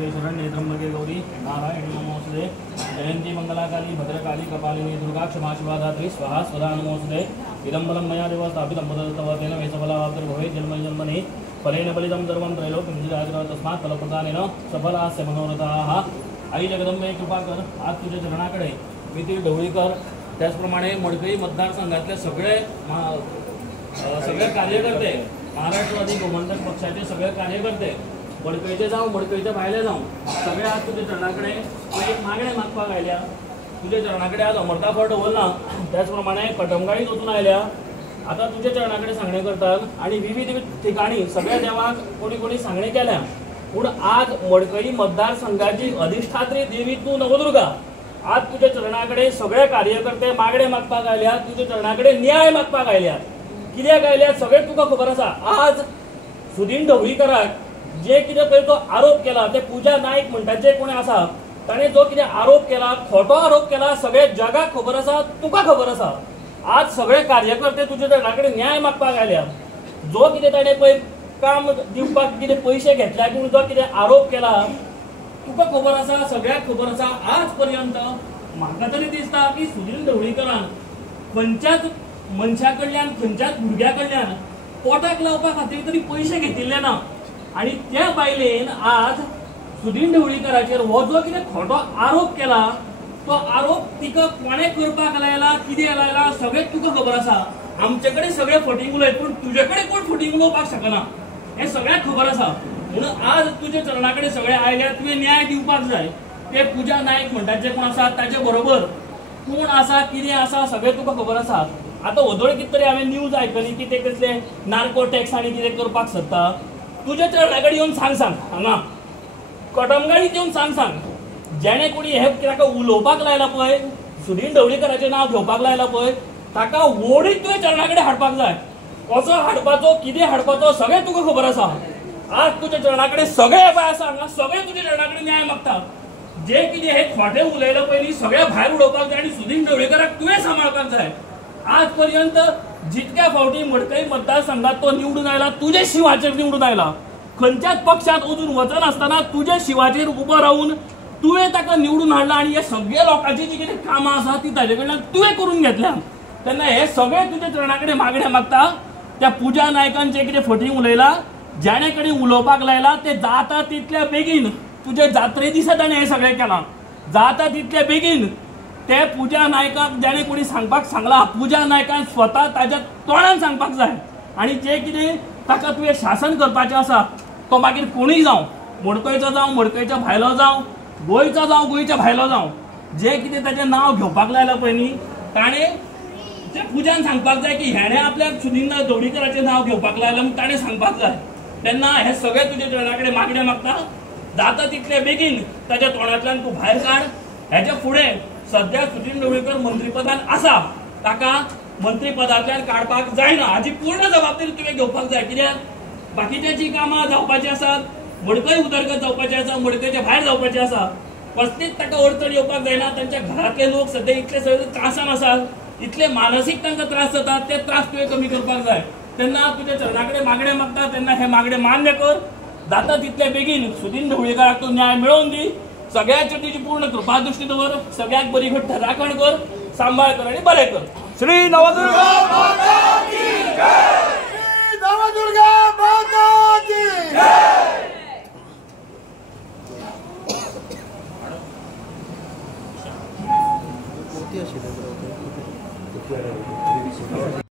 नमस्तुते शरण्ये त्र्यंबके गौरी नारायणी नमोस्तुते जयंती मंगलाकाली भद्रकाली कपालिनी दुर्गा क्षमा शिवा धात्री स्वाहा स्वधा नमोस्तुते इदं बलं मया देव स्थापितं तव तेन मे सफलावाप्तिर्भवेत् जन्मनि जन्मनि फलेन फलितं सर्वं त्रैलोक्यं विजिताय तस्मात् फलप्रदानेन सफलास्य मनोरथाः। आई जगदंबे कृपा कर, आज तुझ्या चरणाकडे मी ती ढवळीकर त्याचप्रमाणे मडकई मतदारसंघातले सगळे कार्यकर्ते, महाराष्ट्रवादी गोमंतक पक्षाचे सगळे कार्यकर्ते मडकईचे जावं मडकईच्या भायले जावं सगळे आज तुझ्या चरणाकडे एक मागणे मागपाक आयल्या। तुझ्या चरणाकडे आज अमरता फळ दवरला, त्याचप्रमाणे कटमगाळीत वचून आयल्या। आता तुझ्या चरणाकडे सांगणे करतात आणि विविध ठिकाणी सगळ्या देवाक कोणी कोणी सांगणे केल्या, पूण आज मडकई मतदारसंघाची अधिष्ठात्री देवी तू नवदुर्गा आज तुझ्या चरणाकडे सगळे कार्यकर्ते मागणे मागपाक आयल्या, तुझ्या चरणाकडे न्याय मागपाक आयल्या। कित्याक आयल्या सगळे तुका खबर आसा। आज सुदीन ढवळीकराक जे कितें पळय तो आरोप केला ते पूजा नाईक म्हणटा जे कोणी आसा ताणे जो कितें आरोप केला, खोटो आरोप केला, सगळे जगाक खबर आसा, तुका खबर आसा। आज सगळे कार्यकर्ते तुझ्या चरणाकडे न्याय मागपाक आयल्या। जो कितें ताणे पळय काम दिवपाक कितें पयशे घेतल्या किंवा जो कितें आरोप केला तुका खबर आसा, सगळ्याक खबर आसा। आज पर्यंत म्हाका तरी दिसता की सुदीन ढवळीकरान खंयच्याच मनशा कडल्यान खंयच्याच भुरग्या कडल्यान पोटाक लावपा खातीर तरी पयशे घेतिल्ले ना। आणि त्या बायलेन आज सुदीन ढवळीकराचेर हो जो कितें खोटो आरोप केला तो आरोप तिका कोणे करपाक लायला, कितें लायला सगळें तुका खबर आसा। आमचे कडेन सगळे फटींग उलयत पूण तुजे कडेन कोण फटींग उलोवपाक शकना हें सगळ्यांक खबर आसा। म्हणून आज तुझे चरणाकडे सगळे आयल्या, तुवें न्याय दिवपाक जाय। ते पूजा नाईक म्हणटा जे कोण आसा ताचे बरोबर कोण आसा कितें आसा सगळें तुका खबर आसा। आता ओदोळ कितें तरी हांवें न्यूज आयकली की ते कसले नार्को टॅक्स आनी कितें करपाक सोदता। तुज्या चरणाकडे येवन सांग हांगा कटमगाळीत येवन सांग जेणे कोणी हे ताका उलोवपाक लायला पळय, सुदीन ढवळीकराचें नांव घेवपाक लायला पळय, ताका वोडीत तुवें चरणाकडे हाडपाक जाय। कसो हाडपाचो कितें हाडपाचो सगळें तुका खबर आसा। आज तुज्या चरणाकडे सगळे बाय आसा, हांगा सगळे तुज्या चरणाकडे न्याय मागतात। जे कितें हे खोटे उलयले पयलीं सगळे भायर उडोवपाक जाय आनी सुदीन ढवळीकराक तुवें सांबाळपाक जाय। आज पर्यंत जितक्या फावटी मडकई मतदारसंघात तो निवडून आयला तुझे शिवाचेर निवडून आयला। खंयच्याच पक्षात अजून वचन आसतना तुझे शिवाचेर उबो रावून तुवें ताका निवडून हाडला आणि हे सगळे लोकांची जी कितें कामां आसा ती ताजे कडल्यान तुवें करून घेतल्या। तेन्ना हे सगळे तुज्या चरणाकडे मागणे मागता। त्या पूजा नायकान जे कितें फटींग उलयला, ज्याणे कडेन उलोवपाक लायला ते जाता तितल्या बेगीन तुज्या जात्रे दिसा ताणें हे सगळें केलां। जाता तितल्या बेगीन ते पूजा नायकाक जेणे कोणी सांगपाक सांगला पूजा नायकान स्वता ताज्या तोंडान सांगपाक जाय। आणि जे कितें ताका तुवें शासन करपाचें आसा तो मागीर कोणीय जावं, मडकयचो जावं मडकयच्या भायलो जावं, गोंयचो जावं गोंयच्या भायलो जावं, जे कितें ताचें नांव घेवपाक लायलां पळय न्ही ताणें त्या पुजान सांगपाक जाय की हेणे आपल्याक सुदीन ढवळीकराचें नांव घेवपाक लायलां म्हूण ताणें सांगपाक जाय। तेन्ना हे सगळे तुज्या चरणाकडे मागणे मागता। जाता तितले बेगीन ताच्या तोंडांतल्यान तूं भायर काड। हेच्या फुडें सध्या सुदीन ढवळीकर मंत्रीपदान आसा, ताका मंत्रीपदांतल्यान काडपाक जायना हाची पूर्ण जबाबदारी तुवें घेवपाक जाय। कित्याक बाकीच्या जी कामां जावपाची आसात, मडकय उदरगत जावपाची आसा, मडकयच्या भायर जावपाची आसा, कसलीच ताका अडचण येवपाक जायना। तांच्या घरातले लोक सध्या इतले सगळे त्रासान आसात, इतले मानसीक तांकां त्रास जातात, ते त्रास तुवें कमी करपाक जाय। तेन्ना तुज्या चरणाकडे मागणे मागता तेन्ना हे मागणे मान्य कर। जाता तितले बेगीन सुदीन ढवळीकराक तूं न्याय मेळोवन दी। सगळ्याची तुजी पूर्ण कृपा दृष्टी दवर, सगळ्याक बरी घट्ट राखण कर, सांबाळ कर आणि बरें कर। श्री नवदुर्गा माता की जय। श्री नवदुर्गा माता की जय।